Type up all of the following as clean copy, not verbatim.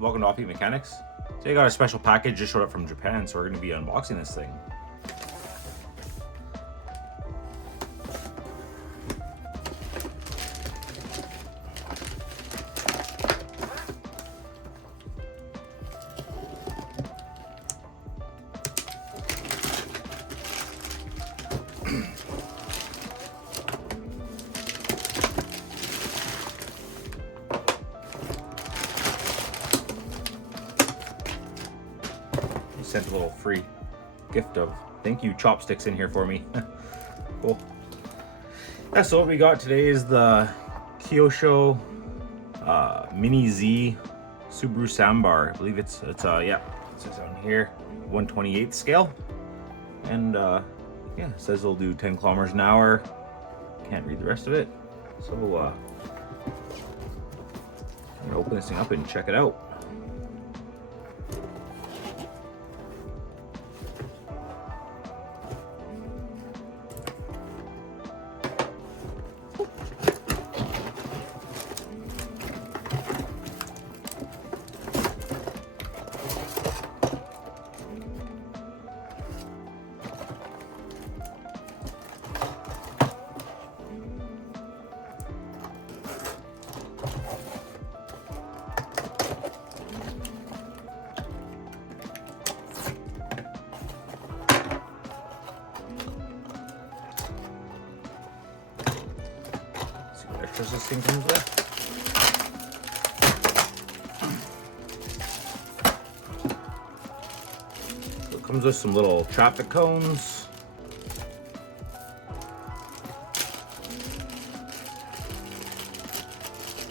welcome to Offbeat Mechanics. Today I got a special package just showed up from Japan, so we're going to be unboxing this thing. Sent a little free gift of thank you chopsticks in here for me. Cool. Yeah, so what we got today is the Kyosho Mini Z Subaru Sambar. I believe it's yeah, it says on here 1/28 scale, and yeah, it says it'll do 10 kilometers an hour. Can't read the rest of it, so I'm gonna open this thing up and check it out. Extras this thing comes with. So it comes with some little traffic cones.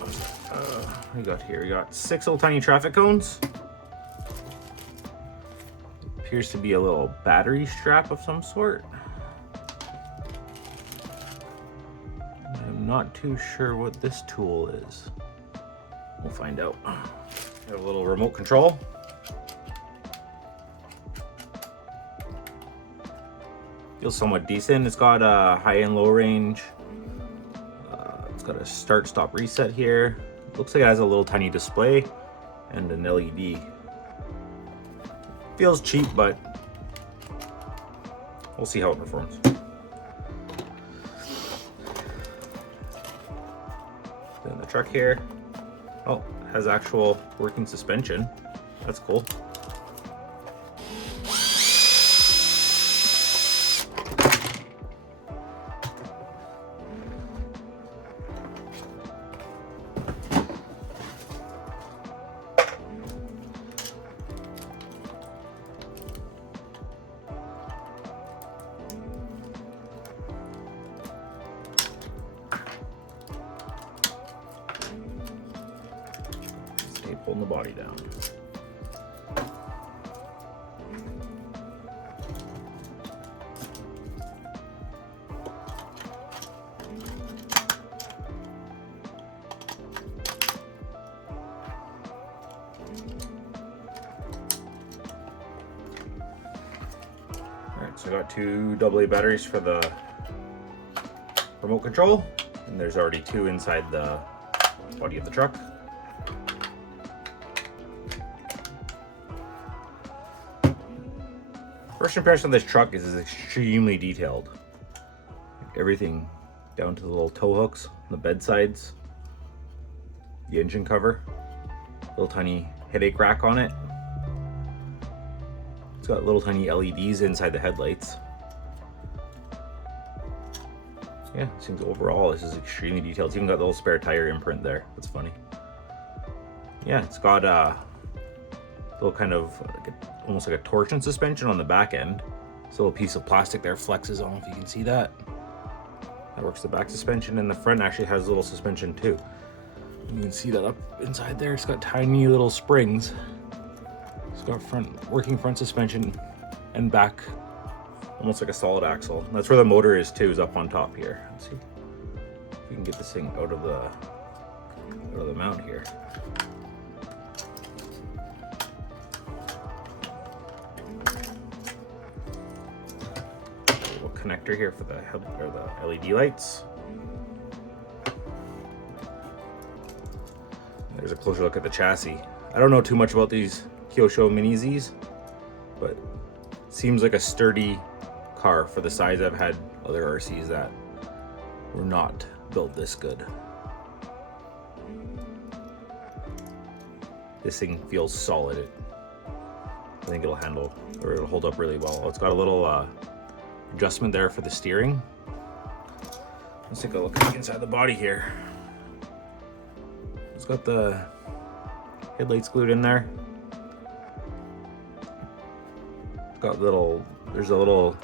What we got here? We got 6 little tiny traffic cones. Appears to be a little battery strap of some sort. Not too sure what this tool is. We'll find out. Got a little remote control. Feels somewhat decent. It's got a high and low range. It's got a start stop reset here. Looks like it has a little tiny display and an LED. Feels cheap, but we'll see how it performs. Then the truck here, oh, has actual working suspension. That's cool. Pulling the body down. Alright, so I got 2 AA batteries for the remote control, and there's already 2 inside the body of the truck. First impression of this truck is it's extremely detailed. Everything down to the little tow hooks, the bed sides, the engine cover, little tiny headache rack on it. It's got little tiny LEDs inside the headlights. Yeah, it seems overall this is extremely detailed. It's even got the little spare tire imprint there. That's funny. Yeah, it's got a little kind of almost like a torsion suspension on the back end. This little piece of plastic there flexes. I don't know if you can see that. That works the back suspension, and the front actually has a little suspension too. You can see that up inside there. It's got tiny little springs. It's got working front suspension and back, almost like a solid axle. That's where the motor is too, is up on top here. Let's see if we can get this thing out of the mount here. Connector here for the LED lights. There's a closer look at the chassis. I don't know too much about these Kyosho Mini Zs, but it seems like a sturdy car for the size. I've had other RCs that were not built this good. This thing feels solid. I think it'll handle, or it'll hold up really well. It's got a little adjustment there for the steering. Let's take a look inside the body here. It's got the headlights glued in there. Got there's a little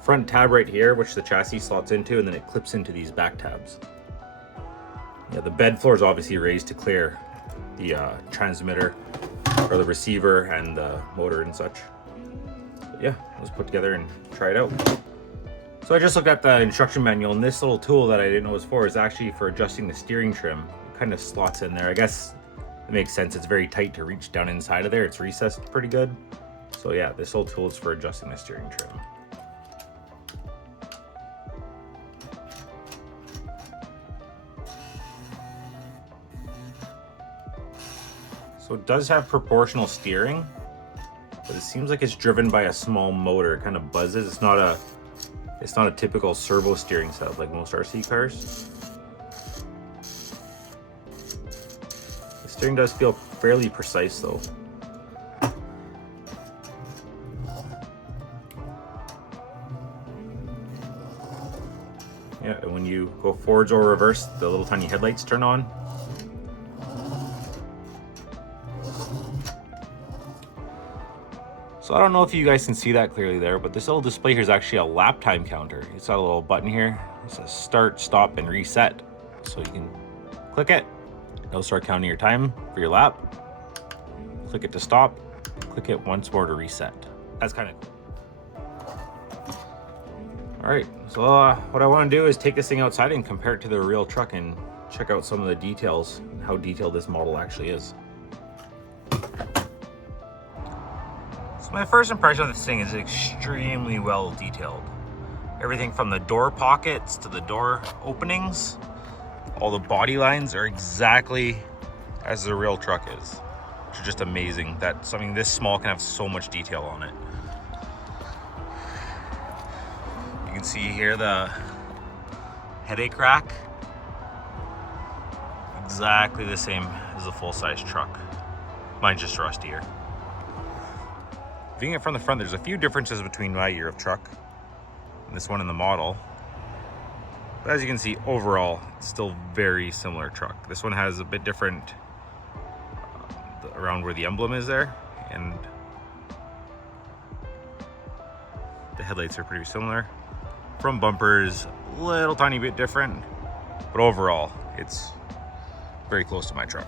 front tab right here, which the chassis slots into, and then it clips into these back tabs. Yeah, the bed floor is obviously raised to clear the transmitter or the receiver and the motor and such. But yeah, let's put together and try it out. So I just looked at the instruction manual, and this little tool that I didn't know was for is actually for adjusting the steering trim. It kind of slots in there. I guess it makes sense. It's very tight to reach down inside of there. It's recessed pretty good. So yeah, this whole tool is for adjusting the steering trim. So it does have proportional steering, but it seems like it's driven by a small motor. It kind of buzzes. It's not a typical servo steering setup like most RC cars. The steering does feel fairly precise though. Yeah, and when you go forwards or reverse, the little tiny headlights turn on. So I don't know if you guys can see that clearly there, but this little display here is actually a lap time counter. It's got a little button here. It says start, stop, and reset. So you can click it. It'll start counting your time for your lap. Click it to stop. Click it once more to reset. That's kind of cool. All right, so what I want to do is take this thing outside and compare it to the real truck and check out some of the details and how detailed this model actually is. My first impression of this thing is extremely well detailed. Everything from the door pockets to the door openings, all the body lines are exactly as the real truck is, which is just amazing that something this small can have so much detail on it. You can see here the headache rack, exactly the same as the full-size truck. Mine's just rustier. Viewing it from the front, there's a few differences between my year of truck and this one in the model. But as you can see, overall, it's still very similar truck. This one has a bit different around where the emblem is there, and the headlights are pretty similar. Front bumper is a little tiny bit different, but overall, it's very close to my truck.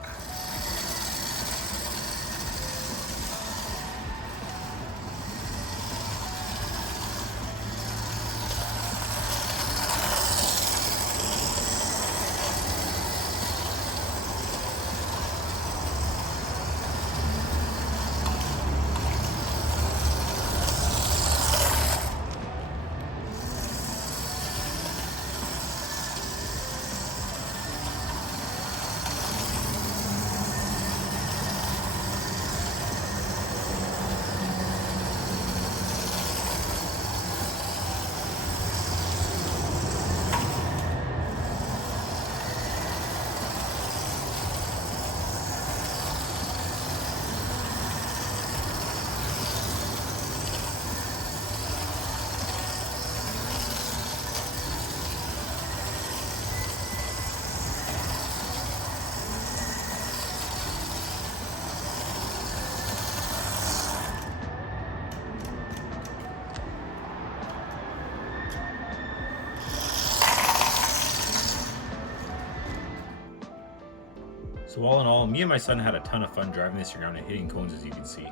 So all in all, me and my son had a ton of fun driving this around and hitting cones, as you can see.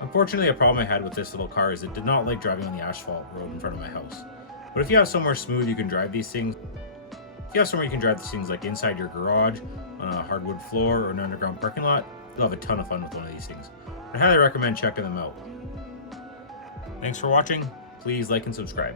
Unfortunately, a problem I had with this little car is it did not like driving on the asphalt road in front of my house. But if you have somewhere smooth you can drive these things, like inside your garage, on a hardwood floor, or an underground parking lot, you'll have a ton of fun with one of these things. I highly recommend checking them out. Thanks for watching. Please like and subscribe.